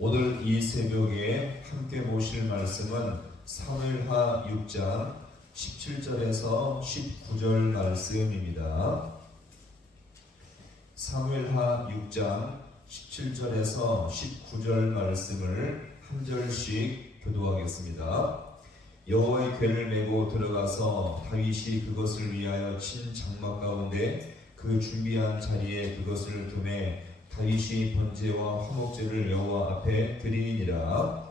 오늘 이 새벽에 함께 보실 말씀은 사무엘하 6장 17절에서 19절 말씀입니다. 사무엘하 6장 17절에서 19절 말씀을 한 절씩 교도하겠습니다. 여호와의 궤를 메고 들어가서 다윗이 그것을 위하여 친 장막 가운데 그 준비한 자리에 그것을 두매 다윗이 번제와 화목제를 여호와 앞에 드리니라.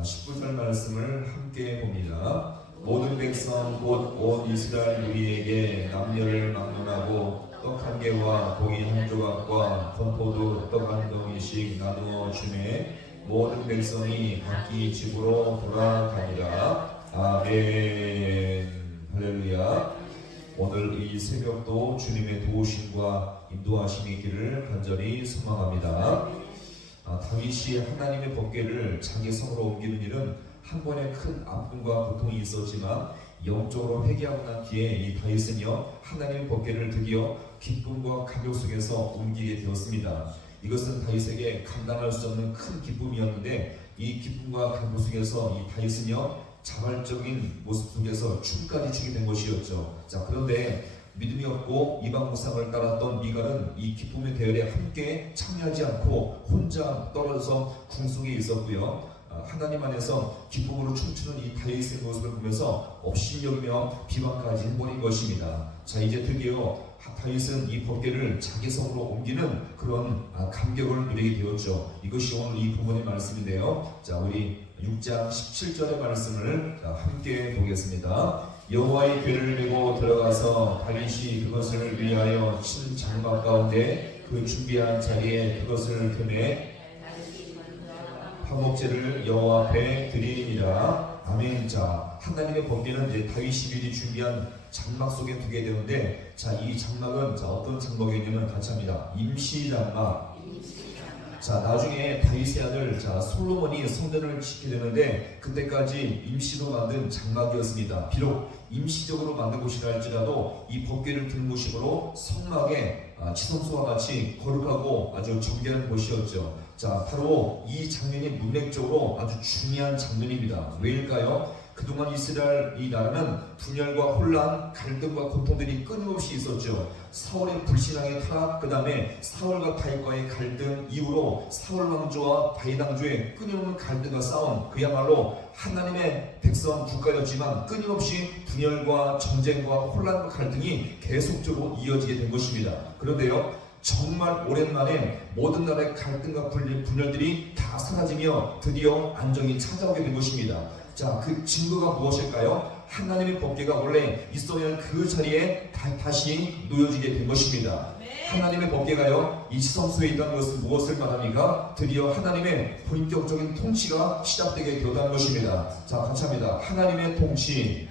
19절 말씀을 함께 봅니다. 모든 백성 곧 온 이스라엘 무리에게 남녀를 막론하고 떡 한 개와 고기 한 조각과 건포도 떡 한 덩이씩 나누어 주매 모든 백성이 각기 집으로 돌아가니라. 아멘. 할렐루야. 오늘 이 새벽도 주님의 도우심과 인도하심이 있기를 간절히 소망합니다. 다윗이 하나님의 법궤를 자기 성으로 옮기는 일은 한 번의 큰 아픔과 고통이 있었지만 영적으로 회개하고 난 뒤에 이 다윗은요 하나님의 법궤를 드디어 기쁨과 감격 속에서 옮기게 되었습니다. 이것은 다윗에게 감당할 수 없는 큰 기쁨이었는데 이 기쁨과 감격 속에서 이 다윗은요 자발적인 모습 속에서 춤까지 추게 된 것이었죠. 자, 그런데 믿음이 없고 이방 우상을 따랐던 미갈은 이 기쁨의 대열에 함께 참여하지 않고 혼자 떨어져서 궁속에 있었고요. 하나님 안에서 기쁨으로 춤추는 이 다윗의 모습을 보면서 업신여기며 비방까지 해버린 것입니다. 자, 이제 드디어 다윗은 이 법궤를 자기 성으로 옮기는 그런 감격을 누리게 되었죠. 이것이 오늘 이 부분의 말씀인데요. 자, 우리 6장 17절의 말씀을 함께 보겠습니다. 여호와의 궤를 메고 들어가서 다윗이 그것을 위하여 친 장막 가운데 그 준비한 자리에 그것을 드매 화목제를 여호와 앞에 드리니라. 아멘. 자, 하나님의 법궤는 이제 다윗이 미리 준비한 장막 속에 두게 되는데, 자, 이 장막은 어떤 장막이냐면 같이 합니다. 임시 장막. 자, 나중에 다윗의 아들 솔로몬이 성전을 짓게 되는데 그때까지 임시로 만든 장막이었습니다. 비록 임시적으로 만든 곳이라 할지라도 이 법궤를 든 곳이므로 성막에 지성소와 같이 거룩하고 아주 정결한 곳이었죠. 자, 바로 이 장면이 문맥적으로 아주 중요한 장면입니다. 왜일까요? 그동안 이스라엘 이 나라는 분열과 혼란, 갈등과 고통들이 끊임없이 있었죠. 사울의 불신앙의 타락, 그 다음에 사울과 다윗과의 갈등 이후로 사울 왕조와 다윗 왕조의 끊임없는 갈등과 싸움, 그야말로 하나님의 백성 국가였지만 끊임없이 분열과 전쟁과 혼란과 갈등이 계속적으로 이어지게 된 것입니다. 그런데요, 정말 오랜만에 모든 나라의 갈등과 분열들이 다 사라지며 드디어 안정이 찾아오게 된 것입니다. 자, 그 증거가 무엇일까요? 하나님의 법궤가 원래 있었던 그 자리에 다시 놓여지게 된 것입니다. 하나님의 법궤가요, 이 지성소에 있다는 것은 무엇을 말합니까? 드디어 하나님의 본격적인 통치가 시작되게 되었다는 것입니다. 자, 같이 합니다. 하나님의 통치.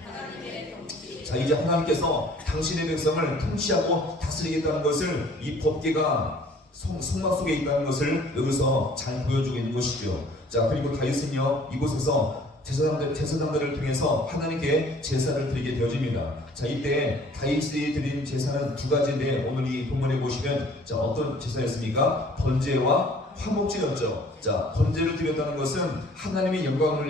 자, 이제 하나님께서 당신의 백성을 통치하고 다스리겠다는 것을 이 법궤가 성막 속에 있다는 것을 여기서 잘 보여주고 있는 것이죠. 자, 그리고 다윗은요 이곳에서 제사장들을 통해서 하나님께 제사를 드리게 되어집니다. 자, 이때 다윗이 드린 제사는 두 가지인데 오늘 이 본문에 보시면 어떤 제사였습니까? 번제와 화목제였죠. 자, 번제를 드렸다는 것은 하나님의 영광을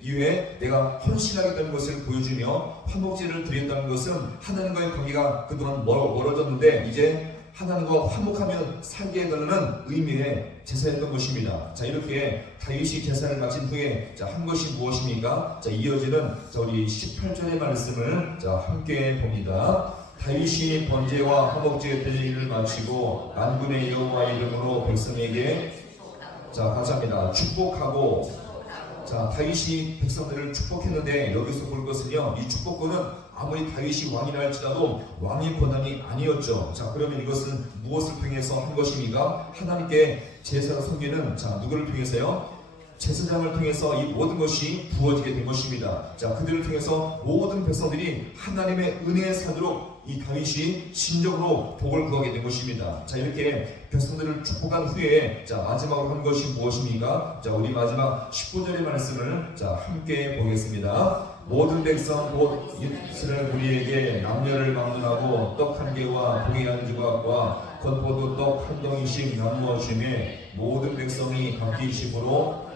위해 내가 헌신하겠다는 것을 보여주며, 화목제를 드렸다는 것은 하나님과의 관계가 그동안 멀어졌는데 이제 하나님과 화목하며 살게 해달라는 의미의 제사였던 것입니다. 자, 이렇게 다윗이 제사를 마친 후에 한 것이 무엇입니까? 자, 이어지는 우리 18절의 말씀을 함께 봅니다. 다윗이 번제와 화목제 드리기를 마치고 만군의 여호와 이름으로 백성에게 같이 합니다. 축복하고. 자, 다윗이 백성들을 축복했는데 여기서 볼 것은요, 이 축복권은 아무리 다윗이 왕이라 할지라도 왕의 권한이 아니었죠. 자, 그러면 이것은 무엇을 통해서 한 것입니까? 하나님께 제사를 섬기는 누구를 통해서요? 제사장을 통해서 이 모든 것이 부어지게 된 것입니다. 자, 그들을 통해서 모든 백성들이 하나님의 은혜에 살도록 이 다윗이 신적으로 복을 구하게 된 것입니다. 자, 이렇게 백성들을 축복한 후에 자, 마지막으로 한 것이 무엇입니까? 자, 우리 마지막 19절의 말씀을 자, 함께 보겠습니다. 모든 백성 곧 이스라엘 무리에게 남녀를 막론하고 떡 한 개와 고기 한 조각과 건포도 떡 한 덩이씩 나누어 주매 모든 백성이 각기 집으로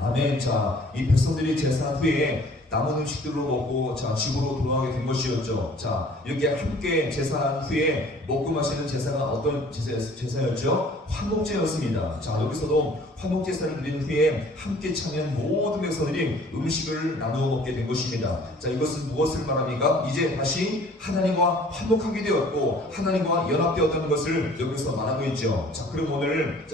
아멘. 자, 이 백성들이 제사 후에 남은 음식들로 먹고 자, 집으로 돌아가게 된 것이었죠. 자, 이렇게 함께 제사한 후에 먹고 마시는 제사가 어떤 제사였죠? 화목제였습니다. 자, 여기서도 화목제사를 드린 후에 함께 참여한 모든 백성들이 음식을 나누어 먹게 된 것입니다. 자, 이것은 무엇을 말합니까? 이제 다시 하나님과 화목하게 되었고 하나님과 연합되었다는 것을 여기서 말하고 있죠. 자, 그럼 오늘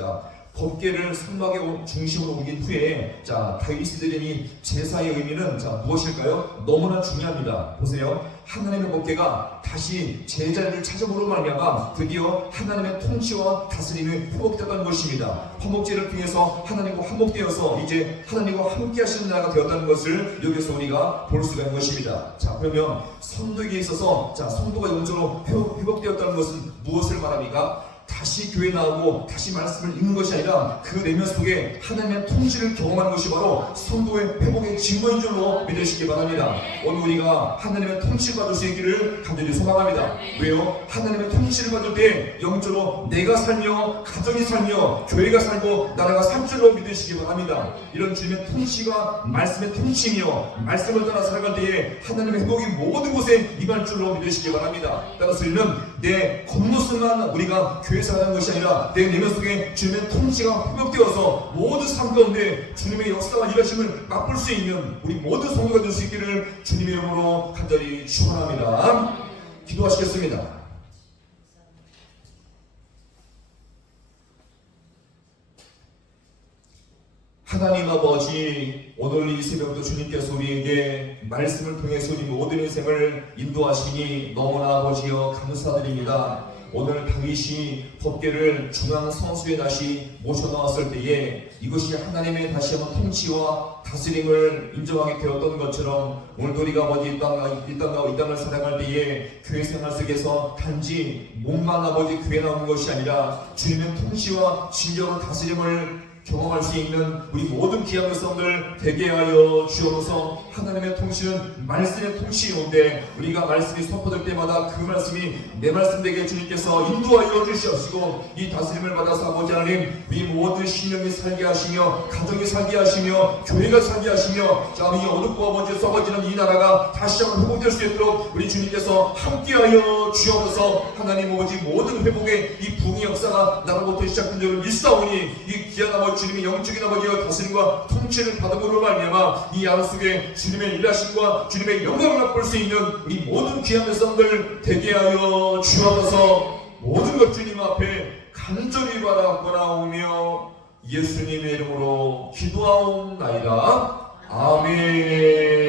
법궤를 성막의 중심으로 옮긴 후에 자, 다윗이 드린 이 제사의 의미는 자, 무엇일까요? 너무나 중요합니다. 보세요. 하나님의 법궤가 다시 제자리를 찾아보로 말미암아 드디어 하나님의 통치와 다스림이 회복되었다는 것입니다. 화목제를 통해서 하나님과 화목되어서 이제 하나님과 함께 하시는 나라가 되었다는 것을 여기서 우리가 볼 수가 있는 것입니다. 자, 그러면 성도에게 있어서 자, 성도가 영적으로 회복되었다는 것은 무엇을 말합니까? 다시 교회 나오고 다시 말씀을 읽는 것이 아니라 그 내면 속에 하나님의 통치를 경험하는 것이 바로 성도의 회복의 증거인 줄로 믿으시기 바랍니다. 오늘 우리가 하나님의 통치를 받을 수 있기를 간절히 소망합니다. 왜요? 하나님의 통치를 받을 때 영적으로 내가 살며 가정이 살며 교회가 살고 나라가 살 줄로 믿으시기 바랍니다. 이런 주님의 통치가 말씀의 통치이며 말씀을 따라 살아갈 때에 하나님의 회복이 모든 곳에 임할 줄로 믿으시기 바랍니다. 따라서 이는 내 겉모습만 우리가 교회 살아가는 것이 아니라 내 내면 속에 주님의 통치가 회복되어서 모든 삶 가운데 주님의 역사와 일하심을 맛볼 수 있는 우리 모든 성도가 될 수 있기를 주님의 이름으로 간절히 축원합니다. 기도하시겠습니다. 하나님 아버지, 오늘 이 새벽도 주님께서 우리에게 말씀을 통해서 우리 모든 인생을 인도하시니 너무나 아버지여 감사드립니다. 오늘 다윗이 법궤를 중앙 성수에 다시 모셔놓았을 때에 이것이 하나님의 다시 한번 통치와 다스림을 인정하게 되었던 것처럼 오늘도 우리가 아버지 이 땅을 살아갈 때에 교회 생활 속에서 단지 몸만 아버지 교회 나오는 것이 아니라 주님의 통치와 진정한 다스림을 경험할 수 있는 우리 모든 귀한 백성들 되게 하여 주옵소서. 하나님의 통치는 말씀의 통치인데 우리가 말씀이 선포될 때마다 그 말씀이 내 말씀 되게 주님께서 인도하여 주시옵시고 이 다스림을 받아서 아버지 하나님 우리 모든 신령이 살게 하시며 가정이 살게 하시며 교회가 살게 하시며 자, 이 어둡고 아버지 썩어지는 이 나라가 다시 한번 회복될 수 있도록 우리 주님께서 함께하여 주옵소서. 하나님 아버지 모든 회복의 이 붕의 역사가 나로부터 시작된 줄을 믿사오니 이 귀한 아버지 주님의 영적인 아버지와 다스림과 통치를 받음으로 말미암아 이 안에 속에 주님의 일하심과 주님의 영광을 맛볼 수 있는 우리 모든 귀한 백성들 되게 하여 주옵소서. 모든 것 주님 앞에 간절히 바라보나오며 예수님의 이름으로 기도하옵나이다. 아멘.